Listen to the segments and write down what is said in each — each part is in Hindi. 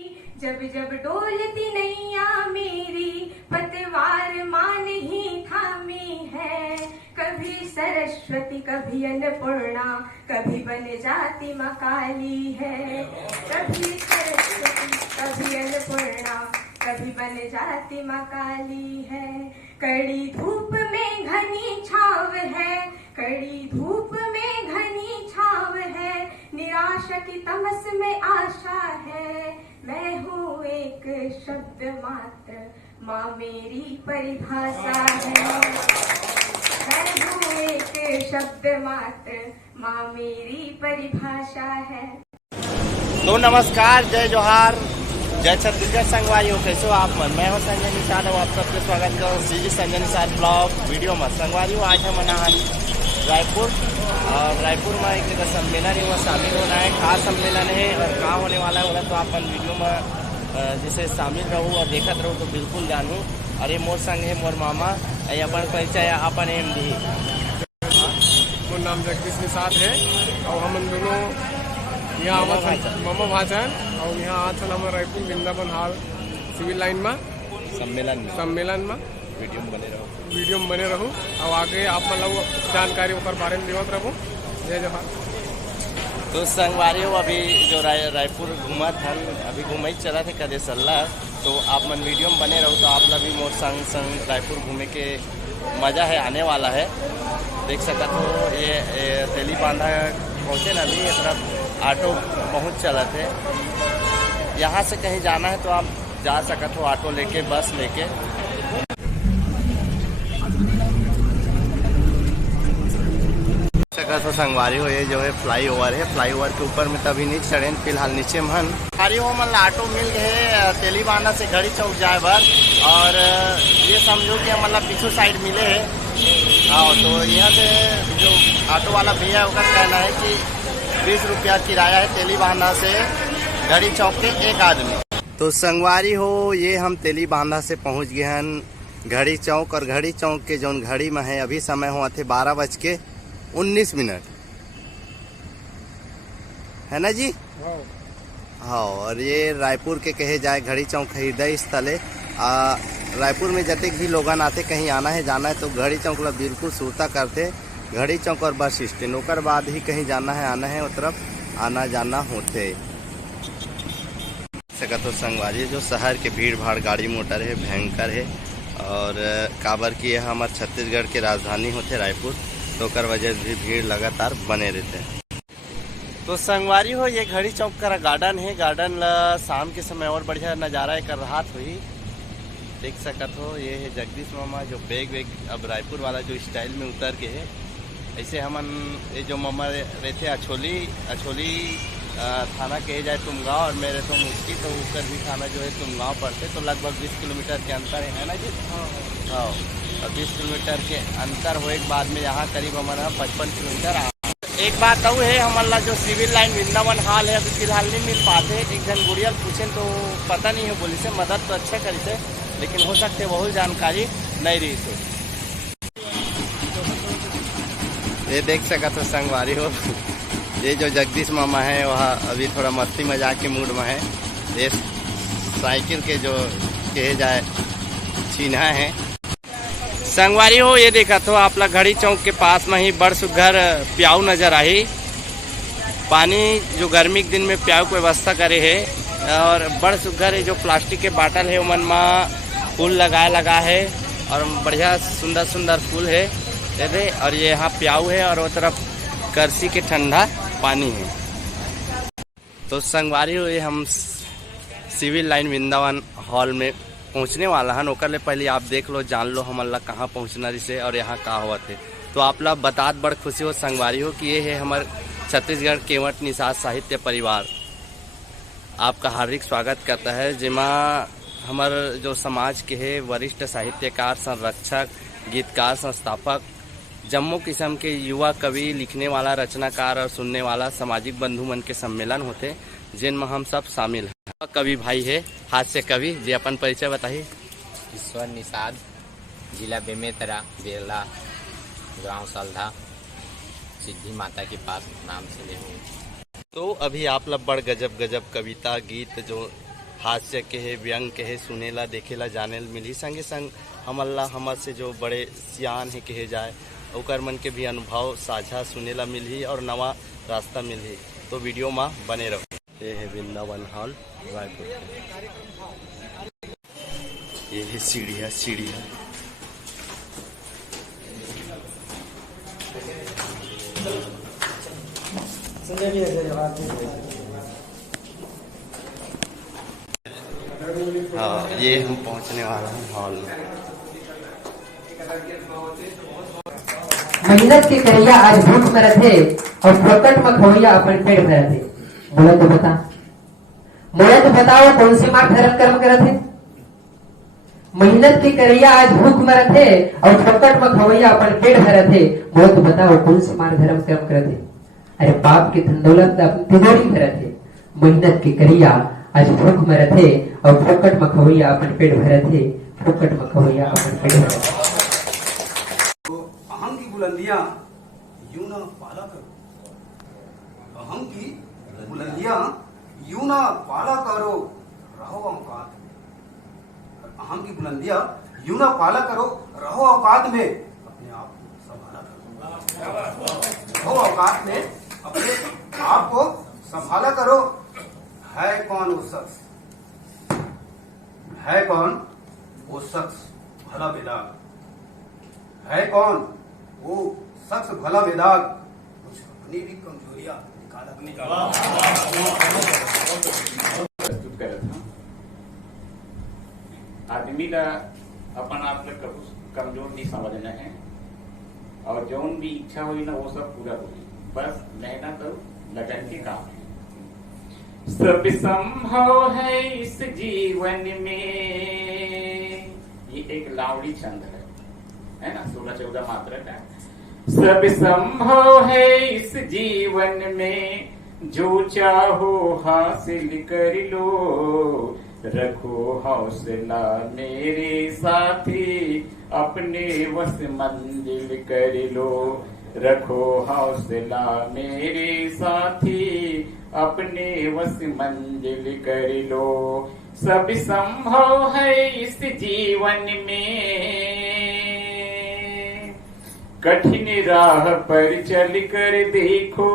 जब जब डोलती नैया मेरी पतवार मान ही थामी है। कभी सरस्वती कभी अन्नपूर्णा कभी बन जाती माँ काली है। कभी सरस्वती कभी अन्नपूर्णा कभी बन जाती माँ काली है। कड़ी धूप में घनी छाव है, कड़ी धूप में घनी छाव है। निराशा की तमस में आशा है। मैं हूँ एक शब्द मात्र, माँ मेरी परिभाषा है। मैं हूँ एक शब्द मात्र, माँ मेरी परिभाषा है। तो नमस्कार, जय जोहार, जय छत्तीसगढ़ संगवारियों। कैसे हो आप मन? मैं हूँ संजय निषाद और आप सबके स्वागत करता हूँ CG Sanjay Nishad blog video में। संगवारियों, आज हम रायपुर और रायपुर में एक जगह सम्मेलन है, वह शामिल होना है। खास सम्मेलन है और कहाँ होने वाला है बोला तो अपन वीडियो में जैसे शामिल रहूँ और देखत रहूँ तो बिल्कुल जानूँ। अरे मोर संग है मोर मामा, अपन परिचय अपन MD। मोर नाम जगदीश निषाद है और हम दोनों यहाँ मामा भाषण और यहाँ आज हम Raipur Vrindavan hall civil line में सम्मेलन में वीडियो में बने रहूँ और आगे आप मतलब जानकारी ओकर बारे में देवत रहूँ। जय जोहार। तो संगवारियों, अभी जो रायपुर घूमत हन, अभी घूमे चला थे कदे सल्ला, तो आप मन वीडियो में बने रहो तो आप लोग भी मोर संग रायपुर घूमे के मज़ा है आने वाला है। देख सकत हो ये तेली बांधा पहुँचे ना, अभी तरफ ऑटो पहुँच चला थे। यहाँ से कहीं जाना है तो आप जा सकत हो ऑटो लेके, बस लेके। तो संगवारी हो ये जो है फ्लाईओवर है, फ्लाईओवर के ऊपर में तभी नहीं चढ़े फिलहाल नीचे में हन। खारी हो मतलब ऑटो मिल गए तेलीबांधा से घड़ी चौक जाए बर, और ये समझो कि मतलब पीछू साइड मिले है। हाँ, तो यहाँ से जो ऑटो वाला भैया उसका कहना है कि 20 रुपया किराया है तेलीबांधा से घड़ी चौक के एक आदमी। तो संगवारी हो ये हम तेलीबांधा से पहुँच गए हैं घड़ी चौक, और घड़ी चौक के जो घड़ी में है अभी समय हुआ थे 12:19 है ना जी। हाँ, और ये रायपुर के कहे जाए घड़ी चौक हृदय स्थल है। रायपुर में जतक भी लोगन आते कहीं आना है जाना है तो घड़ी चौक ला बिल्कुल सुरता करते। घड़ी चौक और बस स्टैंड ओकर बाद ही कहीं जाना है आना है, उस तरफ आना जाना होते तो संगवारी जो शहर के भीड़ भाड़ गाड़ी मोटर है भयंकर है, और काबर की यह हमारे छत्तीसगढ़ के राजधानी होते रायपुर, तो कर वजह से भी भीड़ लगातार बने रहते हैं। तो संगवारी हो ये घड़ी चौक का गार्डन है, गार्डन ला शाम के समय और बढ़िया नज़ारा कर रहा हुई देख सकत हो। ये है जगदीश मामा जो बैग अब रायपुर वाला जो स्टाइल में उतर के है। ऐसे हमन ये जो मामा रहते अछोली थाना कहे जाए तुमगांव, और मेरे तो मुस्की तो ऊपर भी थाना जो है तुमगांव पड़ते, तो लगभग 20 किलोमीटर के अंतर है ना जी। हाँ, और 20 किलोमीटर के अंतर होने के बाद में यहाँ करीब हमारा 55 किलोमीटर। एक बात और है, हमारा जो सिविल लाइन वृंदावन हॉल है अभी फिलहाल नहीं मिल पाते। एक जन गुड़िया पूछे तो पता नहीं है, बोली से मदद तो अच्छा करी से, लेकिन हो सकते बहुत जानकारी नहीं रही से। ये देख सका तो संगवारी हो ये जो जगदीश मामा है वह अभी थोड़ा मस्ती मजाक के मूड में है। ये साइकिल के जो कहे जाए चिन्ह है। संगवारी हो ये देखा तो आप लोग घड़ी चौक के पास में ही बड़ सुघर प्याऊ नजर आई। पानी जो गर्मी के दिन में प्याऊ की व्यवस्था करे है, और बड़ सुघर जो प्लास्टिक के बाटल है उमन में फूल लगा है, और बढ़िया सुंदर फूल है दे। और ये यहाँ प्याऊ है और वो तरफ करसी के ठंडा पानी है। तो संगवारी हो ये हम सिविल लाइन वृंदावन हॉल में पहुंचने वाला है। ओकर ले पहले आप देख लो, जान लो हम अल्लाह कहाँ पहुंचना रिसे और यहाँ कहाँ हुआ थे। तो आप लोग बता बड़ खुशी हो संगवारी हो कि ये है हमारे छत्तीसगढ़ केवट निषाद साहित्य परिवार आपका हार्दिक स्वागत करता है, जिसमें हमारे जो समाज के है वरिष्ठ साहित्यकार, संरक्षक, गीतकार, संस्थापक, जम्मू किस्म के युवा कवि, लिखने वाला, रचनाकार और सुनने वाला सामाजिक बंधु मन के सम्मेलन होते, जिनमें हम सब शामिल हैं। कवि भाई है, हाथ से कवि जी, अपन परिचय बताइए। ईश्वर निषाद, जिला बेमेतरा, बेरला, गांव सलधा, सिद्धि माता के पास नाम से ले। तो अभी आप लोग बड़ गजब कविता गीत जो हास्य के है, व्यंग के है, सुनेला देखेला जाने मिली। संगे संग हम अल्लाह हमर से जो बड़े सियान है कहे जाए ओकर मन के भी अनुभव साझा सुनेला मिली और नवा रास्ता मिली। तो वीडियो में बने रहो। ये है वृंदावन हॉल रायपुर। ये है सीढ़िया सीढ़िया। हाँ, ये हम पहुंचने वाला हैं हॉल में। मेहनत के करिया आज भूख में रथे और फोकट में खवैया अपन पेट में रथे। बोला तो बताओ कौन सी मार धर्म कर्म करत है। मेहनत के करिया आज भूख में रथे और फोकट में खवैया अपन पेट में रथे। बोला तो बताओ कौन सी मार धर्म कर्म करत है। अरे बाप की धन दौलत अपनी तिजोरी में रथे। मेहनत के करिया आज भूख में रथे और फोकट में खवैया अपन पेट भरे थे। फोकट में खवैया अपन पेट भरे। अहम की बुलंदियां यूं ना पाला करो। अहम की बुलंदियां यूं ना पाला करो, रहो औकात। अहम की बुलंदियां यूं ना पाला करो, रहो औकात में अपने आप को संभाला करो। रहो औकात में अपने आप को संभाला करो। है कौन वो शख्स, है कौन वो शख्स भला बेदाग, है कौन वो शख्स भला बेदाग, कुछ अपनी भी कमजोरियां निकाला। प्रस्तुत करत हूं। आदमी ला अपन आप ला कमजोर नहीं समझना है और जौन भी इच्छा हुई ना वो सब पूरा हुई। बस मेहनत और लगन के काम है। सब संभव है इस जीवन में, ये एक लावड़ी छंद है ना, 16-14 मात्रा का। सब संभव है इस जीवन में, जो चाहो हासिल कर लो, रखो हौसला मेरे साथी, अपने वश मंजिल कर लो। रखो हौसला मेरे साथी, अपने वश मंजिल कर लो। सब संभव है इस जीवन में, कठिन राह पर चल कर देखो,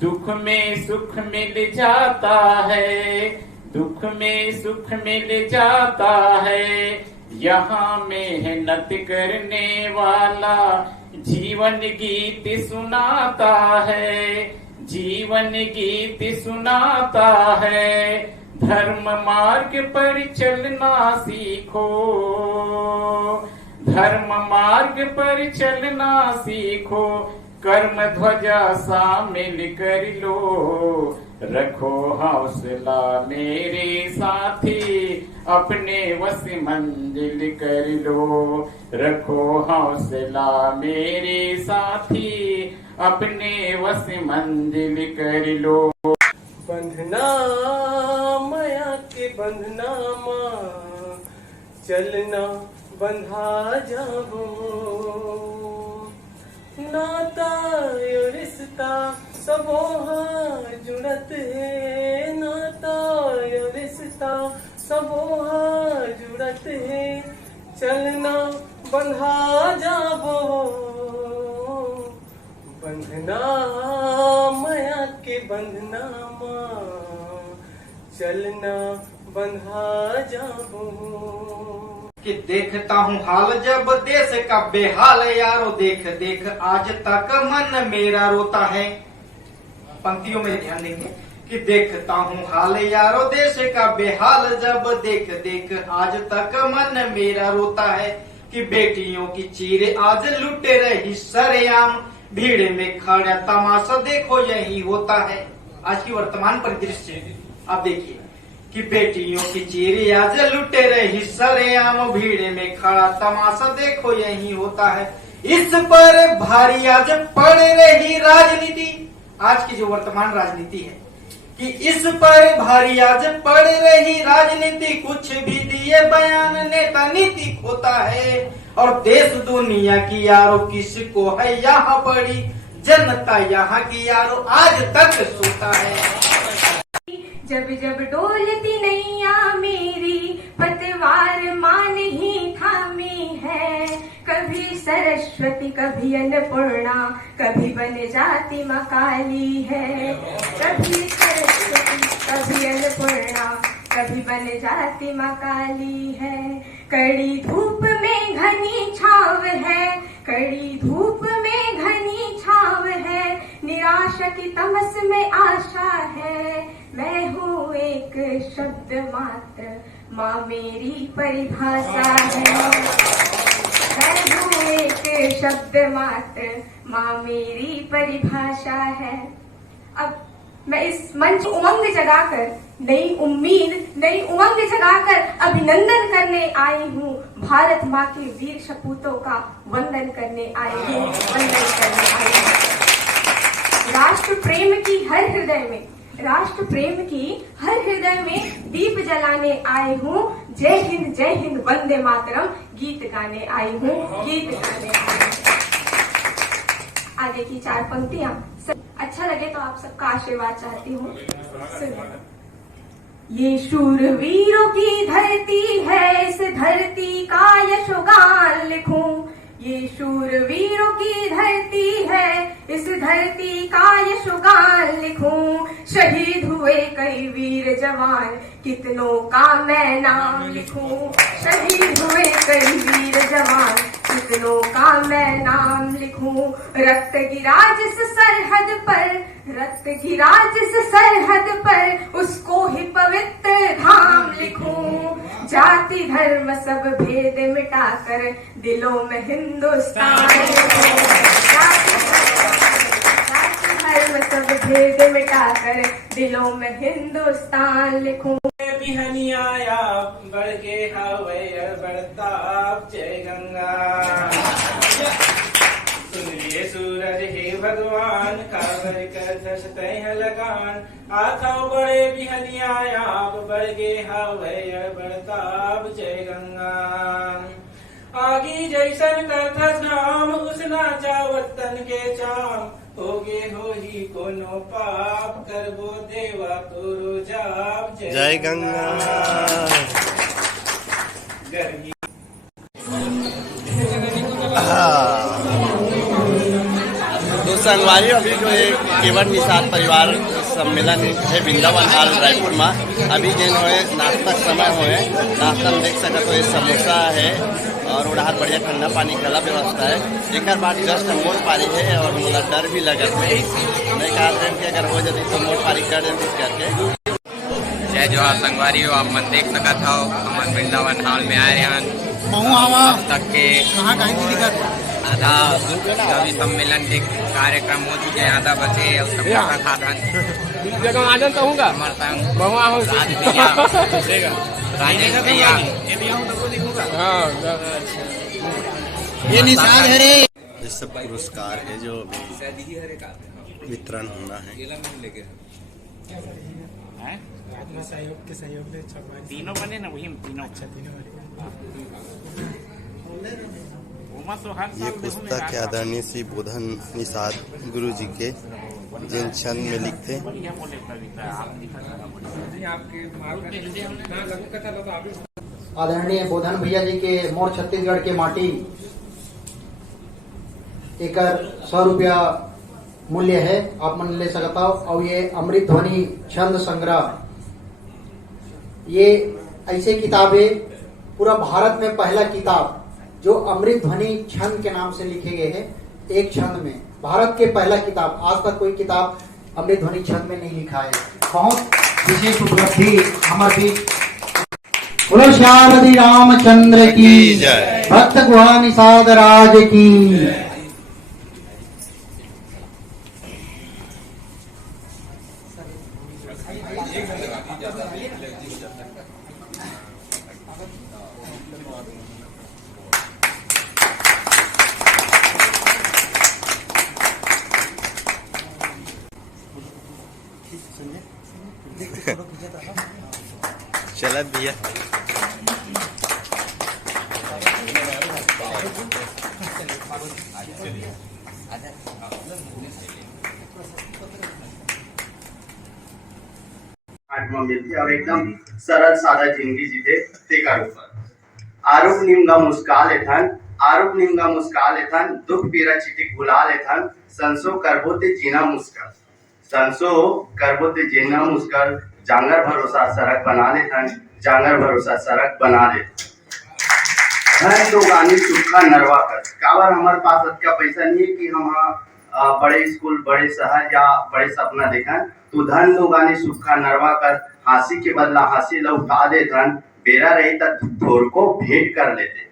दुख में सुख मिल जाता है। दुख में सुख मिल जाता है, यहाँ मेहनत करने वाला जीवन गीत सुनाता है। जीवन गीत सुनाता है, धर्म मार्ग पर चलना सीखो। धर्म मार्ग पर चलना सीखो, कर्म ध्वजा शामिल कर लो। रखो हौसला मेरे साथी, अपने वश मंजिल कर लो। रखो हौसला मेरे साथी, अपने वश मंजिल कर लो। बंधना माया के बंधना माँ, चलना बंधा जाबो। नाता यो रिश्ता सबो जुड़त है। नाता यो रिश्ता सबो जुड़त है, चलना बंधा जाबो। बंधना माया के बंधना माँ, चलना बंधा जाबो। कि देखता हूँ हाल जब देश का बेहाल, यारो देख देख आज तक मन मेरा रोता है। पंक्तियों में ध्यान देंगे कि देखता हूँ हाल यारो देश का बेहाल, जब देख देख आज तक मन मेरा रोता है। कि बेटियों की चीरे आज लुटे रही सरेआम, भीड़ में खड़ा तमाशा देखो यही होता है। आज की वर्तमान परिदृश्य आप देखिए कि बेटियों की चीरे आज लुटे रही सरेआम, भीड़ में खड़ा तमाशा देखो यही होता है। इस पर भारी आज पड़ रही राजनीति, आज की जो वर्तमान राजनीति है कि इस पर भारी आज पड़ रही राजनीति, कुछ भी दिए बयान नेता नीति खोता है। और देश दुनिया की यारो किसको है यहाँ बड़ी, जनता यहाँ की यारो आज तक सोता है। जब जब डोलती नैया सरस्वती कभी अन्नपूर्णा कभी बन जाती माँ काली है। कभी सरस्वती कभी अन्नपूर्णा कभी बन जाती माँ काली है। कड़ी धूप में घनी छाव है, कड़ी धूप में घनी छाव है, निराशा की तमस में आशा है। मैं हूँ एक शब्द मात्र, माँ मेरी परिभाषा है। मैं हूँ एक शब्द मात्र, माँ मेरी परिभाषा है। अब मैं इस मंच उमंग जगाकर, नई उम्मीद नई उमंग जगाकर अभिनंदन करने आई हूँ। भारत माँ के वीर सपूतों का वंदन करने आई हूँ, वंदन करने आई हूँ। राष्ट्र प्रेम की हर हृदय में, राष्ट्र प्रेम की हर हृदय में दीप जलाने आई हूँ। जय हिंद वंदे मातरम गीत गाने आई हूँ, गीत गाने आई हूँ। आगे की 4 पंक्तियां अच्छा लगे तो आप सबका आशीर्वाद चाहती हूँ। ये शूरवीरों की धरती है, इस धरती का यशोगान लिखूं। ये शूरवीरों की धरती है, इस धरती का यशोगान लिखूं। शहीद हुए कई वीर जवान, कितनों का मैं नाम लिखूं। शहीद हुए कई वीर जवान, कितनों का मैं नाम लिखूं। रक्त गिरा जिस सरहद पर, रक्त गिरा जिस सरहद पर, उसको ही पवित्र धाम लिखूं। जाति धर्म सब भेद मिटाकर दिलों में हिंदुस्तान लिखूं। जाति धर्म सब भेद मिटाकर दिलों में हिंदुस्तान लिखूं। बिहनिया बढ़ के हवै बढ़ताप जय गंगा। सुन लिए सूरज हे भगवान, काबर कर धसते हैं लगान। आथाओ बड़े बिहनिया बढ़ गे हवै बढ़ताप जय गंगा। आगी जैसन करथस नाम, उसना जावत तन के चाम। होगे हो ही कोनो पाप, करबो देवा तोरो जाप जय गंगा। गर्मी तो संगवारी अभी जो है केवट निषाद परिवार सम्मेलन है वृंदावन हाल रायपुर में। अभी जिन हुए नाश्ता समय हुए, नाश्ता में देख सकते हो ये समोसा है और उड़ार बढ़िया ठंडा पानी का व्यवस्था है। एक बार जस्ट मोड़ पारी है और मुझे डर भी लगा थे, मैं कहा था कि अगर हो जाती तो मोड़ पारी कर देती करके। जय जोहार संगवारी हो, आप मन देख सकत हो हम वृंदावन हॉल में आए हैं। अब तक के आधा कवि सम्मेलन के कार्यक्रम हो चुके हैं, आधा बचे और सब खाधन जगह आ जाता हूँ हमारे संग राजेश भैया ये निशान है रे। ये सब पुरस्कार है जो वितरण होना है। सहयोग के सहयोग से तीनों बने ना, वही तीनों। अच्छा तीनों ये पुस्तक है आदरणीय श्री बोधन निषाद गुरु जी के, जिन छंद में लिखते। आदरणीय बोधन भैया जी के मोर छत्तीसगढ़ के माटी एक 100 रुपया मूल्य है, आप मन ले सकता हो। और ये अमृत ध्वनि छंद संग्रह, ये ऐसे किताब है पूरा भारत में पहला किताब जो अमृत ध्वनि छंद के नाम से लिखे गए हैं। एक छंद में भारत के पहला किताब, आज तक कोई किताब अमृत ध्वनि छंद में नहीं लिखा है। बहुत विशेष उपलब्धि हमारी। बोलो श्यामति रामचंद्र की जय, भक्त गुहा निषाद राज की। चलत भैया मिलते और एकदम सरल सादा जिंदगी जीते ते का ऊपर आरोप निम्न मुस्काल एथन आरोप निंदा मुस्का लेथन, दुख पीड़ा चिटिक भुला लेथन, संसो करबो ते जीना मुश्किल, संसो करबो ते जीना मुश्किल, जांगर भरोसा सड़क बना लेथन, जांगर भरोसा सड़क बना लेथन। धन तो गानी सुखा नरवा कर, काबर हमारे पास इतना पैसा नहीं है कि हम बड़े स्कूल, बड़े शहर या बड़े सपना देखें, तो धन तो गानी सुखा नरवा कर, हांसी के बदला हांसी लौटा दे धन, बेरा रही तो थोर को भेंट कर लेते,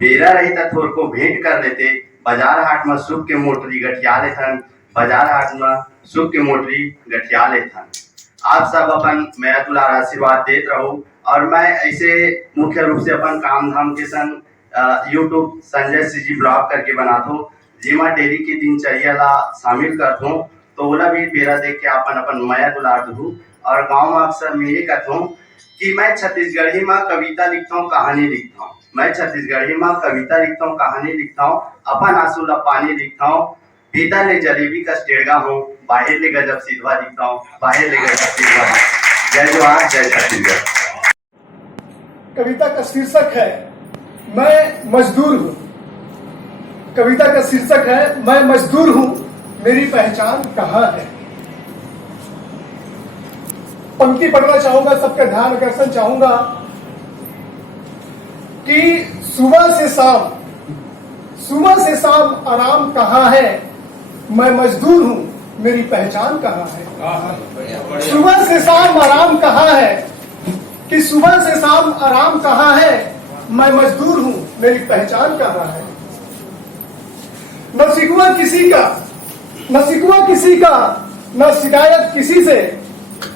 बेरा रही तो थोर को भेंट कर लेते, बाजार हाट में सुख के मोटरी गठिया लेथन, बाजार हाट में सुख के मोटरी गठिया लेथन। आप सब अपन मेरा दुलार आशीर्वाद देते रहो, और मैं ऐसे मुख्य रूप से अपन काम धाम के संग यूट्यूब संजय सीजी ब्लॉग करके बनाता हूँ, जिमा डेली की दिनचर्या ला शामिल करता हूँ, तो ओला भी बेरा देख के अपन माया दुलार दूँ। और गाँव में अक्सर मैं ये कहता हूँ कि मैं छत्तीसगढ़ी में कविता लिखता हूँ, कहानी लिखता हूँ, मैं छत्तीसगढ़ी में कविता लिखता हूँ, कहानी लिखता हूँ, अपन आंसू ला पानी लिखता हूँ, भीतर ले जलेबी का स्टेड़गा हूँ, बाहर ले गजब सीधवा लिखता हूँ, बाहर ले गजब सीधवा। जय जोहार, जय छत्तीसगढ़। कविता का शीर्षक है मैं मजदूर हूँ। कविता का शीर्षक है मैं मजदूर हूँ, मेरी पहचान कहाँ है। पंक्ति पढ़ना चाहूंगा, सबका ध्यान आकर्षण चाहूंगा कि सुबह से शाम आराम कहाँ है, मैं मजदूर हूँ, मेरी पहचान कहाँ है। सुबह से शाम आराम कहाँ है, कि सुबह से शाम आराम कहाँ है, मैं मजदूर हूँ, मेरी पहचान कहाँ है। न शिकवा किसी का, न शिकवा किसी का, न शिकायत किसी से,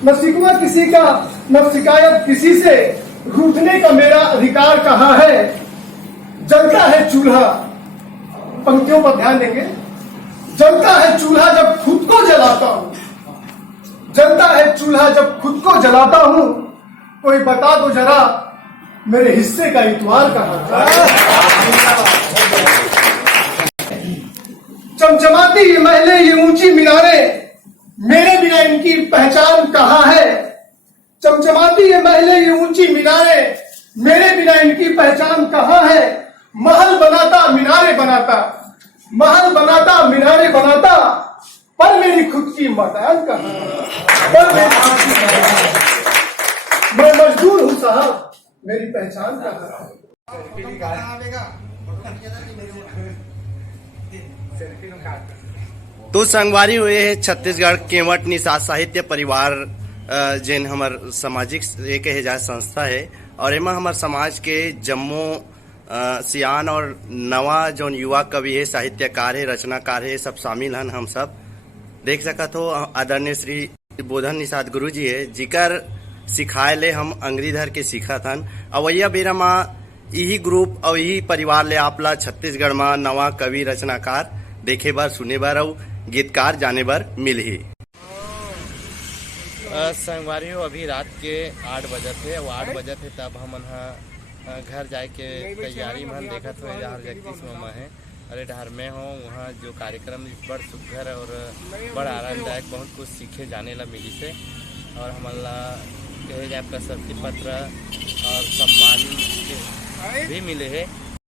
न शिकवा किसी का, न शिकायत किसी से, रूठने का मेरा अधिकार कहाँ है। जलता है चूल्हा, पंक्तियों पर ध्यान देंगे, जलता है चूल्हा जब खुद को जलाता हूँ, जलता है चूल्हा जब खुद को जलाता हूँ, कोई बता दो जरा मेरे हिस्से का इतवार कहाँ है। चमचमाती ये महलें, ये ऊंची मीनारें, मेरे बिना इनकी पहचान कहाँ है। चमचमाती ये महलें, ये ऊंची मीनारें, मेरे बिना इनकी पहचान कहाँ है। महल बनाता मीनारे बनाता, महल बनाता मीनारे बनाता, पर मेरी खुद की मकान कहाँ है। मैं मजदूर हूँ साहब, मेरी पहचान कहाँ है। तो संगवारी हुए है छत्तीसगढ़ केवट निषाद साहित्य परिवार, जिन हमार सामाजिक एक है संस्था है, और एमा हमार समाज के जम्मो सियान और नवा जो युवा कवि है, साहित्यकार है, रचनाकार है, सब शामिल हैं। हम सब देख सकत हो आदरणीय श्री बोधन निषाद गुरु जी है, जिकर सिखाए ले हम अंग्रीधर के सीखा थन। अवैया बेरा माँ यही ग्रुप और यही परिवार ले आपला छत्तीसगढ़ में नवा कवि रचनाकार देखे बार, सुने बार और गीतकार जाने बार मिल ही। संगवारी हो अभी रात के 8 बजे थे, वो 8 बजे थे तब हम घर जाए के तैयारी में देखत हुए जहाँ जगदीश मामा है, अरे डहर में हो वहाँ जो कार्यक्रम बड़ सुघर और बड़ा आरामदायक, बहुत कुछ सीखे जाने ला मिली से, और हमारा कहे जाए प्रशस्ति पत्र और सम्मान भी मिले है।